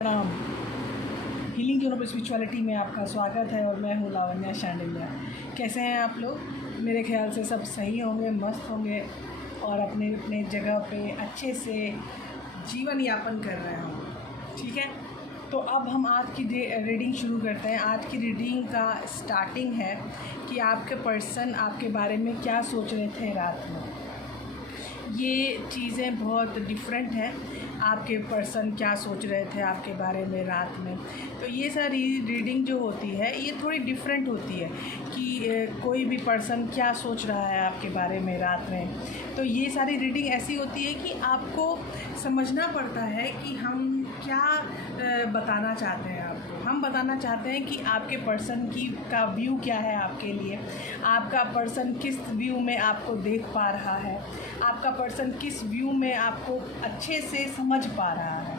प्रणाम। Healing zone of spirituality में आपका स्वागत है और मैं हूँ लावण्या शांडिल्या। कैसे हैं आप लोग? मेरे ख्याल से सब सही होंगे, मस्त होंगे और अपने अपने जगह पे अच्छे से जीवन यापन कर रहे हों। ठीक है, तो अब हम आज की रीडिंग शुरू करते हैं। आज की रीडिंग का स्टार्टिंग है कि आपके पर्सन आपके बारे में क्या सोच रहे थे रात में। ये चीज़ें बहुत डिफरेंट हैं। आपके पर्सन क्या सोच रहे थे आपके बारे में रात में, तो ये सारी रीडिंग जो होती है ये थोड़ी डिफरेंट होती है कि कोई भी पर्सन क्या सोच रहा है आपके बारे में रात में। तो ये सारी रीडिंग ऐसी होती है कि आपको समझना पड़ता है कि हम क्या बताना चाहते हैं आपको। हम बताना चाहते हैं कि आपके पर्सन का व्यू क्या है आपके लिए, आपका पर्सन किस व्यू में आपको देख पा रहा है, आपका पर्सन किस व्यू में आपको अच्छे से समझ पा रहा है।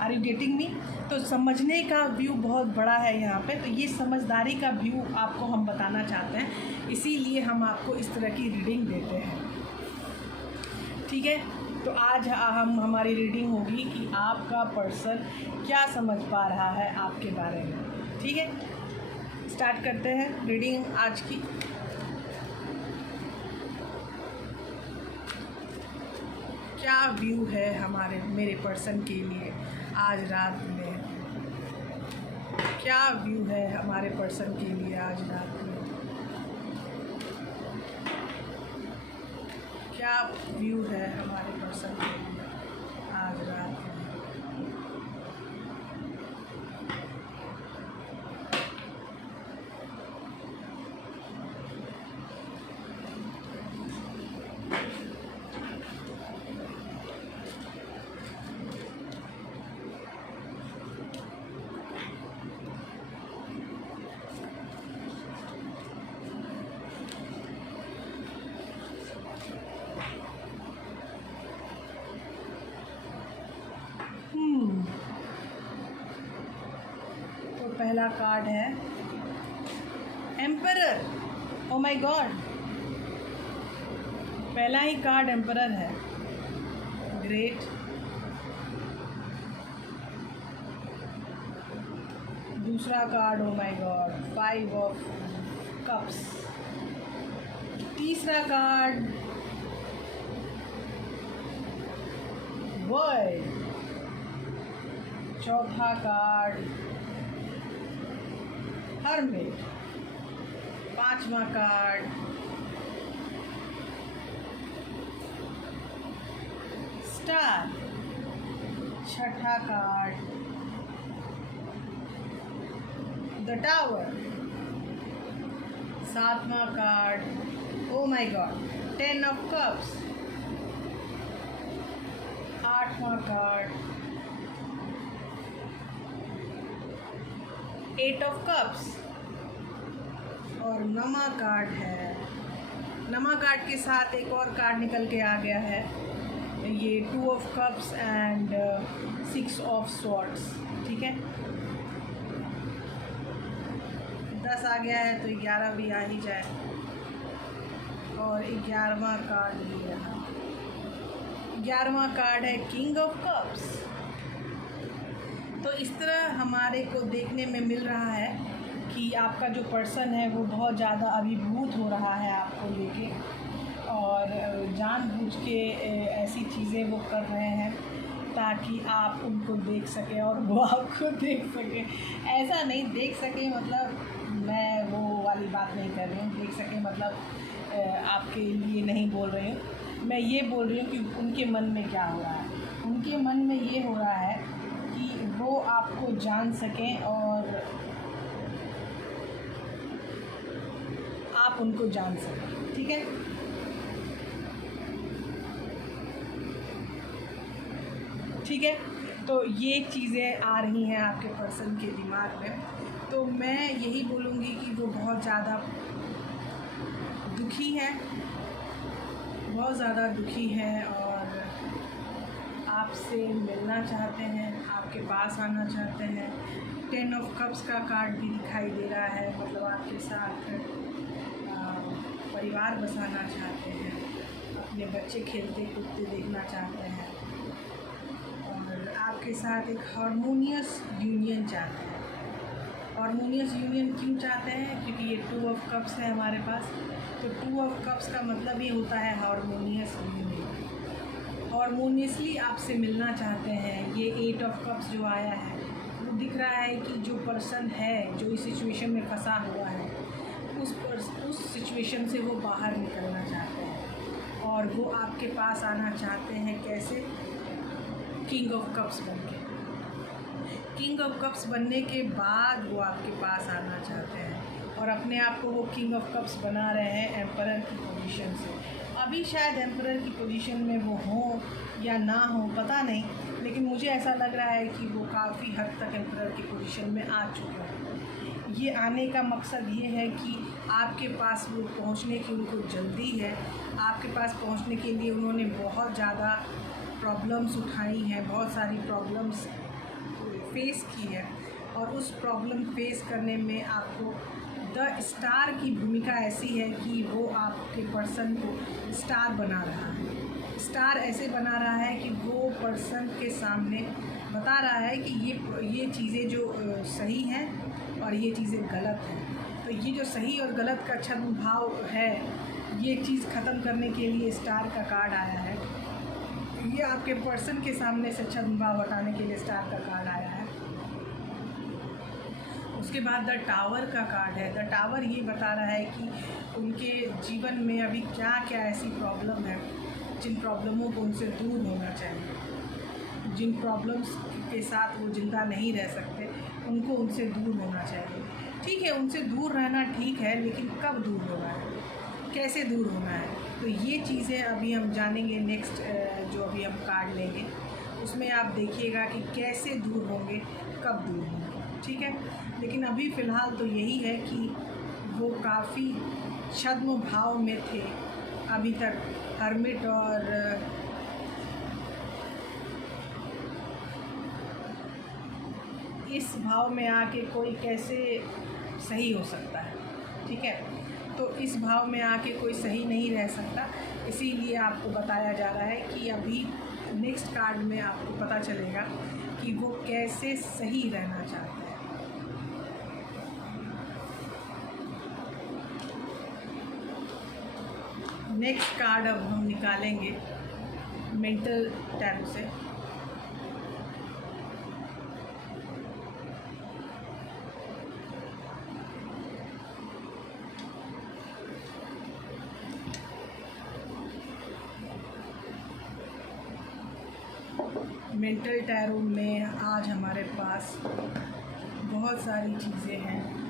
Are you getting me? तो समझने का व्यू बहुत बड़ा है यहाँ पे। तो ये समझदारी का व्यू आपको हम बताना चाहते हैं, इसीलिए हम आपको इस तरह की रीडिंग देते हैं। ठीक है, तो आज हमारी रीडिंग होगी कि आपका पर्सन क्या समझ पा रहा है आपके बारे में। ठीक है, स्टार्ट करते हैं रीडिंग आज की। क्या व्यू है मेरे पर्सन के लिए आज रात में? क्या व्यू है हमारे पर्सन के लिए आज रात में? क्या व्यू है हमारे पर्सन के लिए आज रात में? तो पहला कार्ड है एम्परर। ओ माय गॉड, पहला ही कार्ड एम्परर है। ग्रेट। दूसरा card, oh my God, 5 of cups. तीसरा कार्ड, वर्ल्ड। चौथा कार्ड, हर्मिट। पांचवा कार्ड, स्टार। छठा कार्ड, द टावर। सातवां card, oh my God, 10 of cups. आठवां कार्ड, 8 ऑफ कप्स। और नमा कार्ड है। नमा कार्ड के साथ एक और कार्ड निकल के आ गया है, ये 2 of cups and 6 of swords. ठीक है, 10 आ गया है तो 11 भी आ ही जाए। और 11वां कार्ड भी यहाँ। 11वां कार्ड है किंग ऑफ कप्स। तो इस तरह हमारे को देखने में मिल रहा है कि आपका जो पर्सन है वो बहुत ज़्यादा अभिभूत हो रहा है आपको लेके, और जानबूझ के ऐसी चीज़ें वो कर रहे हैं ताकि आप उनको देख सकें और वो आपको देख सकें। ऐसा नहीं देख सकें मतलब, मैं वो वाली बात नहीं कर रही हूँ। देख सकें मतलब आपके लिए नहीं बोल रही हूँ, मैं ये बोल रही हूँ कि उनके मन में क्या हो रहा है। उनके मन में ये हो रहा है कि वो आपको जान सकें और आप उनको जान सकें। ठीक है, ठीक है, तो ये चीज़ें आ रही हैं आपके पर्सन के दिमाग में। तो मैं यही बोलूँगी कि वो बहुत ज़्यादा दुखी है, बहुत ज़्यादा दुखी है और आपसे मिलना चाहते हैं, आपके पास आना चाहते हैं। 10 ऑफ कप्स का कार्ड भी दिखाई दे रहा है, मतलब आपके साथ परिवार बसाना चाहते हैं, अपने बच्चे खेलते कूदते देखना चाहते हैं। और आपके साथ एक हारमोनियस यूनियन चाहते हैं। हारमोनियस यूनियन क्यों चाहते हैं? क्योंकि ये 2 ऑफ कप्स है हमारे पास। तो 2 ऑफ कप्स का मतलब ये होता है हारमोनियस यूनियन। हारमोनियसली आपसे मिलना चाहते हैं। ये 8 ऑफ कप्स जो आया है वो दिख रहा है कि जो पर्सन है जो इस सिचुएशन में फंसा हुआ है उस सिचुएशन से वो बाहर निकलना चाहते हैं और वो आपके पास आना चाहते हैं। कैसे? किंग ऑफ कप्स बन के। किंग ऑफ कप्स बनने के बाद वो आपके पास आना चाहते हैं और अपने आप को वो किंग ऑफ कप्स बना रहे हैं एम्परर की पोजीशन से। अभी शायद एम्परर की पोजीशन में वो हों या ना हो, पता नहीं, लेकिन मुझे ऐसा लग रहा है कि वो काफ़ी हद तक एम्परर की पोजीशन में आ चुके हैं। ये आने का मकसद ये है कि आपके पास वो पहुंचने की उनको जल्दी है। आपके पास पहुंचने के लिए उन्होंने बहुत ज़्यादा प्रॉब्लम्स उठाई हैं, बहुत सारी प्रॉब्लम्स फेस की है और उस प्रॉब्लम फेस करने में आपको द स्टार की भूमिका ऐसी है कि वो आपके पर्सन को स्टार बना रहा है। स्टार ऐसे बना रहा है कि वो पर्सन के सामने बता रहा है कि ये चीज़ें जो सही हैं और ये चीज़ें गलत हैं। तो ये जो सही और गलत का छद्म भाव है, ये चीज़ ख़त्म करने के लिए स्टार का कार्ड आया है। ये आपके पर्सन के सामने से छद्म भाव हटाने के लिए स्टार का कार्ड आया है। उसके बाद द टावर का कार्ड है। द टावर ये बता रहा है कि उनके जीवन में अभी क्या क्या ऐसी प्रॉब्लम है जिन प्रॉब्लमों को उनसे दूर होना चाहिए। जिन प्रॉब्लम्स के साथ वो ज़िंदा नहीं रह सकते उनको उनसे दूर होना चाहिए। ठीक है, उनसे दूर रहना ठीक है, लेकिन कब दूर होना है, कैसे दूर होना है, तो ये चीज़ें अभी हम जानेंगे। नेक्स्ट जो अभी हम कार्ड लेंगे उसमें आप देखिएगा कि कैसे दूर होंगे, कब दूर होंगे। ठीक है, लेकिन अभी फ़िलहाल तो यही है कि वो काफ़ी छद्म भाव में थे अभी तक। हर्मिट और इस भाव में आके कोई कैसे सही हो सकता है? ठीक है, तो इस भाव में आके कोई सही नहीं रह सकता, इसीलिए आपको बताया जा रहा है कि अभी नेक्स्ट कार्ड में आपको पता चलेगा कि वो कैसे सही रहना चाहते हैं। नेक्स्ट कार्ड अब हम निकालेंगे मेंटल टैरो से। मेंटल टैरो में आज हमारे पास बहुत सारी चीज़ें हैं।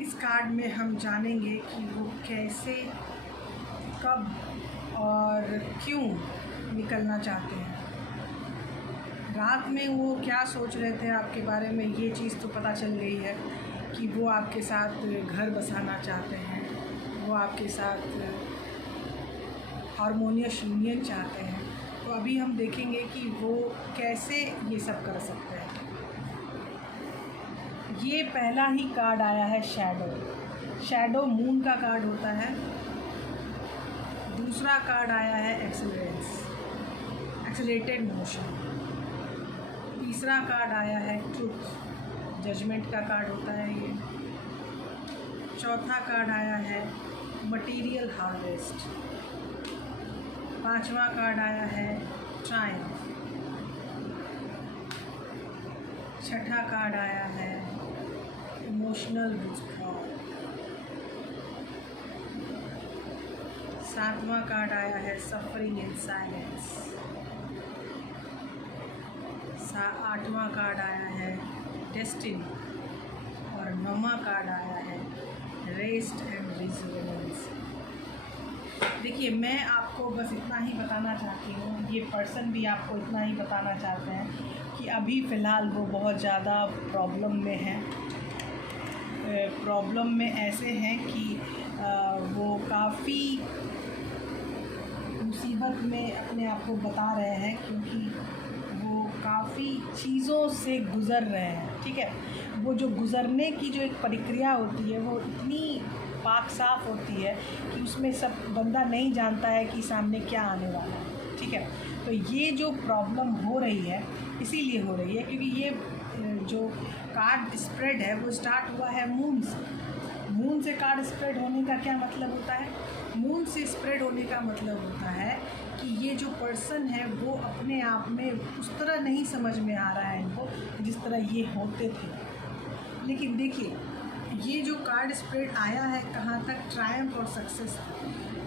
इस कार्ड में हम जानेंगे कि वो कैसे, कब और क्यों निकलना चाहते हैं। रात में वो क्या सोच रहे थे आपके बारे में, ये चीज़ तो पता चल गई है कि वो आपके साथ घर बसाना चाहते हैं, वो आपके साथ हारमोनियस यूनियन चाहते हैं। तो अभी हम देखेंगे कि वो कैसे ये सब कर सकते हैं। ये पहला ही कार्ड आया है शैडो। शैडो मून का कार्ड होता है। दूसरा कार्ड आया है एक्सेलरेटेड मोशन। तीसरा कार्ड आया है ट्रुथ, जजमेंट का कार्ड होता है ये। चौथा कार्ड आया है मटेरियल हार्वेस्ट। पांचवा कार्ड आया है ट्रायम्फ। छठा कार्ड आया है इमोशनल विथड्रॉल। सातवां कार्ड आया है सफरिंग इन साइलेंस। 8वां कार्ड आया है डेस्टिनी और 9वां कार्ड आया है रेस्ट एंड रिजोनेंस। देखिए, मैं आपको बस इतना ही बताना चाहती हूँ, ये पर्सन भी आपको इतना ही बताना चाहते हैं कि अभी फ़िलहाल वो बहुत ज़्यादा प्रॉब्लम में हैं। प्रॉब्लम में ऐसे हैं कि वो काफ़ी मुसीबत में अपने आप को बता रहे हैं, क्योंकि वो काफ़ी चीज़ों से गुज़र रहे हैं। ठीक है, वो जो गुज़रने की जो एक प्रक्रिया होती है वो इतनी पाक साफ़ होती है कि उसमें सब बंदा नहीं जानता है कि सामने क्या आने वाला है। ठीक है, तो ये जो प्रॉब्लम हो रही है इसीलिए हो रही है क्योंकि ये जो कार्ड स्प्रेड है वो स्टार्ट हुआ है मून से। मून से कार्ड स्प्रेड होने का क्या मतलब होता है? मून से स्प्रेड होने का मतलब होता है कि ये जो पर्सन है वो अपने आप में उस तरह नहीं समझ में आ रहा है इनको जिस तरह ये होते थे। लेकिन देखिए, ये जो कार्ड स्प्रेड आया है कहाँ तक, ट्रायम्फ और सक्सेस।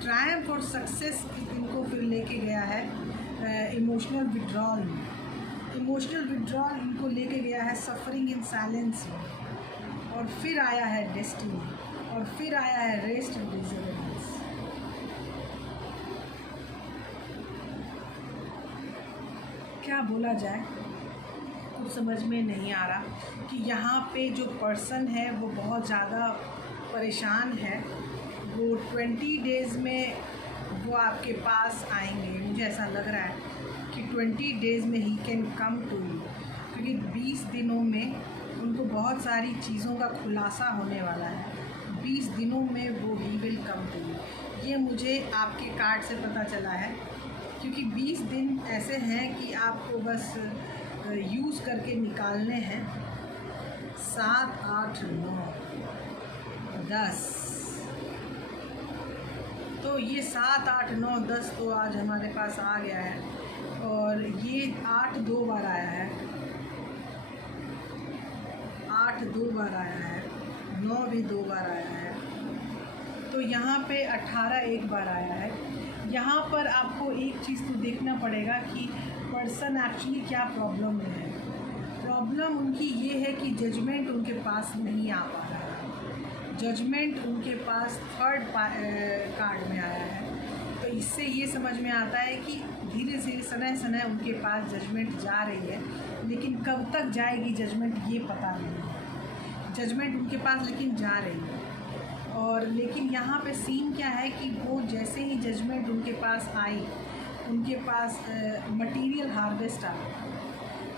ट्रायम्फ और सक्सेस इनको फिर लेके गया है इमोशनल विड्रॉल में। इमोशनल विड्रॉल इनको लेके गया है सफरिंग इन साइलेंस में। और फिर आया है डेस्टिनी और फिर आया है रेस्ट एंड रिजोनेंस। क्या बोला जाए, कुछ समझ में नहीं आ रहा कि यहाँ पे जो पर्सन है वो बहुत ज़्यादा परेशान है। वो 20 डेज़ में वो आपके पास आएंगे। मुझे ऐसा लग रहा है कि 20 डेज़ में he can come to you, क्योंकि 20 दिनों में उनको बहुत सारी चीज़ों का खुलासा होने वाला है। 20 दिनों में वो he will come to you. ये मुझे आपके कार्ड से पता चला है, क्योंकि 20 दिन ऐसे हैं कि आपको बस यूज़ करके निकालने हैं। 7, 8, 9, 10। तो ये 7, 8, 9, 10 तो आज हमारे पास आ गया है और ये 8 2 बार आया है, 8 2 बार आया है, 9 भी 2 बार आया है। तो यहाँ पे 18 एक बार आया है। यहाँ पर आपको एक चीज़ तो देखना पड़ेगा कि पर्सन एक्चुअली क्या प्रॉब्लम में है। प्रॉब्लम उनकी ये है कि जजमेंट उनके पास नहीं आ पा रहा है। जजमेंट उनके पास 3rd कार्ड में आया है। तो इससे ये समझ में आता है कि धीरे धीरे सनह सनह उनके पास जजमेंट जा रही है, लेकिन कब तक जाएगी जजमेंट ये पता नहीं है। जजमेंट उनके पास लेकिन जा रही है। और लेकिन यहाँ पे सीन क्या है कि वो जैसे ही जजमेंट उनके पास आई, उनके पास मटेरियल हार्वेस्ट आ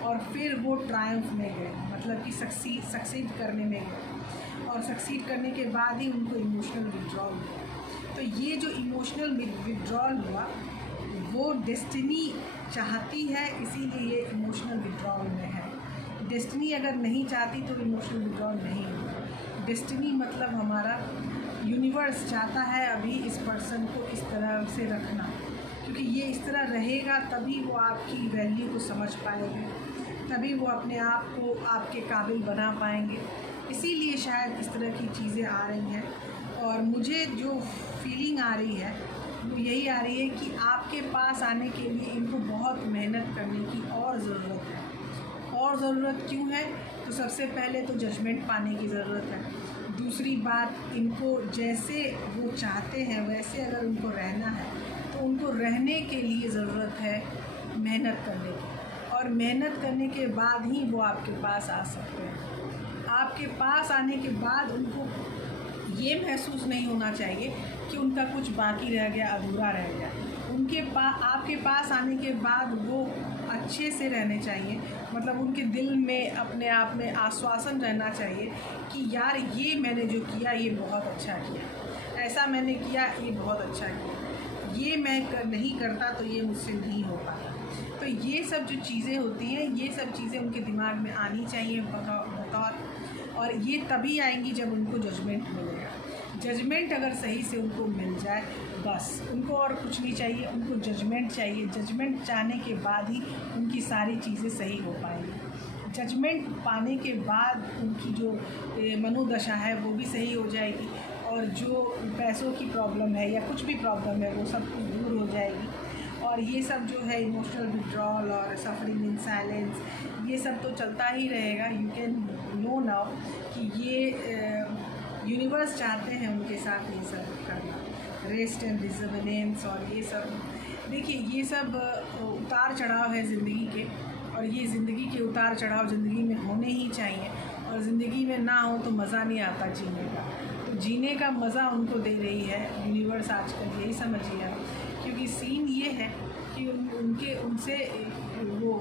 और फिर वो ट्रायम्फ में गए, मतलब कि सक्सीड करने में गए। और सक्सीड करने के बाद ही उनको इमोशनल विड्रॉल हुआ। तो ये जो इमोशनल विड्रॉल हुआ वो डेस्टिनी चाहती है, इसीलिए ये इमोशनल विड्रॉल में है। डेस्टिनी अगर नहीं चाहती तो इमोशनल विड्रॉल नहीं होगा। डेस्टिनी मतलब हमारा यूनिवर्स चाहता है अभी इस पर्सन को इस तरह से रखना, क्योंकि ये इस तरह रहेगा तभी वो आपकी वैल्यू को समझ पाएंगे, तभी वो अपने आप को आपके काबिल बना पाएंगे। इसीलिए शायद इस तरह की चीज़ें आ रही हैं। और मुझे जो फीलिंग आ रही है वो यही आ रही है कि आपके पास आने के लिए इनको बहुत मेहनत करने की और ज़रूरत है। और ज़रूरत क्यों है? तो सबसे पहले तो जजमेंट पाने की ज़रूरत है। दूसरी बात, इनको जैसे वो चाहते हैं वैसे अगर उनको रहना है तो उनको रहने के लिए ज़रूरत है मेहनत करने की। और मेहनत करने के बाद ही वो आपके पास आ सकते हैं। आपके पास आने के बाद उनको ये महसूस नहीं होना चाहिए कि उनका कुछ बाकी रह गया, अधूरा रह गया। आपके पास आने के बाद वो अच्छे से रहने चाहिए, मतलब उनके दिल में अपने आप में आश्वासन रहना चाहिए कि यार ये मैंने जो किया ये बहुत अच्छा किया, ऐसा मैंने किया ये बहुत अच्छा किया, ये मैं नहीं करता तो ये मुझसे नहीं हो पाता। तो ये सब जो चीज़ें होती हैं, ये सब चीज़ें उनके दिमाग में आनी चाहिए बतौर, और ये तभी आएंगी जब उनको जजमेंट मिलेगा। जजमेंट अगर सही से उनको मिल जाए बस, उनको और कुछ नहीं चाहिए, उनको जजमेंट चाहिए। जजमेंट चाहने के बाद ही उनकी सारी चीज़ें सही हो पाएंगी। जजमेंट पाने के बाद उनकी जो मनोदशा है वो भी सही हो जाएगी, और जो पैसों की प्रॉब्लम है या कुछ भी प्रॉब्लम है वो सब कुछ दूर हो जाएगी। और ये सब जो है इमोशनल विड्रॉल और सफरिंग इन साइलेंस, ये सब तो चलता ही रहेगा। यू कैन नो नाउ कि ये यूनिवर्स चाहते हैं उनके साथ ये सब करना, रेस्ट एंड रिजर्वेनेंस और ये सब। देखिए ये सब उतार चढ़ाव है ज़िंदगी के, और ये ज़िंदगी के उतार चढ़ाव ज़िंदगी में होने ही चाहिए, और ज़िंदगी में ना हो तो मज़ा नहीं आता जीने का। तो जीने का मज़ा उनको दे रही है यूनिवर्स आजकल, यही समझिए आप। क्योंकि सीन ये है कि उनसे वो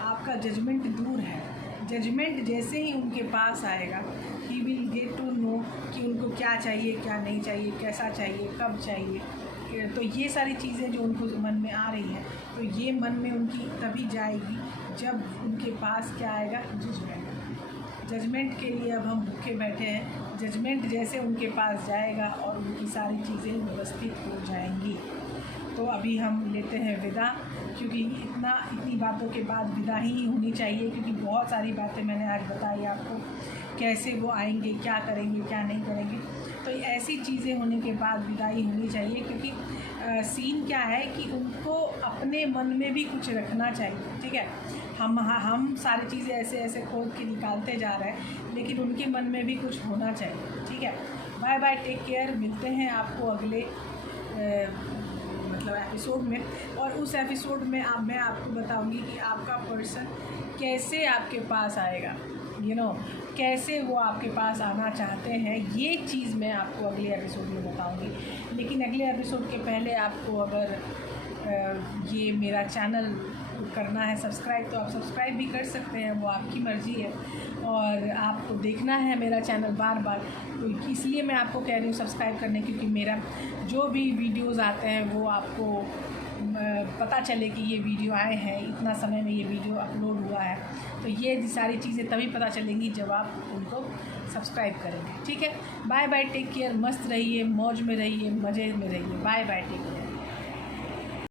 आपका जजमेंट दूर है। जजमेंट जैसे ही उनके पास आएगा, he will get to know कि उनको क्या चाहिए, क्या नहीं चाहिए, कैसा चाहिए, कब चाहिए। तो ये सारी चीज़ें जो उनको मन में आ रही हैं, तो ये मन में उनकी तभी जाएगी जब उनके पास क्या आएगा, जजमेंट। जजमेंट के लिए अब हम भूखे बैठे हैं। जजमेंट जैसे उनके पास जाएगा और उनकी सारी चीज़ें व्यवस्थित हो जाएंगी। तो अभी हम लेते हैं विदा, क्योंकि इतनी बातों के बाद विदा ही होनी चाहिए, क्योंकि बहुत सारी बातें मैंने आज बताई आपको, कैसे वो आएंगे, क्या करेंगे, क्या नहीं करेंगे। तो ऐसी चीज़ें होने के बाद विदाई होनी चाहिए, क्योंकि सीन क्या है कि उनको अपने मन में भी कुछ रखना चाहिए। ठीक है, हम सारी चीज़ें ऐसे खोद के निकालते जा रहे हैं, लेकिन उनके मन में भी कुछ होना चाहिए। ठीक है, बाय बाय, टेक केयर। मिलते हैं आपको अगले एपिसोड में, और उस एपिसोड में मैं आपको बताऊंगी कि आपका पर्सन कैसे आपके पास आएगा, कैसे वो आपके पास आना चाहते हैं। ये चीज़ मैं आपको अगले एपिसोड में बताऊंगी। लेकिन अगले एपिसोड के पहले आपको अगर ये मेरा चैनल करना है सब्सक्राइब, तो आप सब्सक्राइब भी कर सकते हैं, वो आपकी मर्ज़ी है। और आपको देखना है मेरा चैनल बार बार, तो इसलिए मैं आपको कह रही हूँ सब्सक्राइब करने, क्योंकि मेरा जो भी वीडियोज़ आते हैं वो आपको पता चले कि ये वीडियो आए हैं, इतना समय में ये वीडियो अपलोड हुआ है। तो ये सारी चीज़ें तभी पता चलेंगी जब आप उनको सब्सक्राइब करेंगे। ठीक है, बाय बाय, टेक केयर। मस्त रहिए, मौज में रहिए, मज़े में रहिए। Bye bye, take care.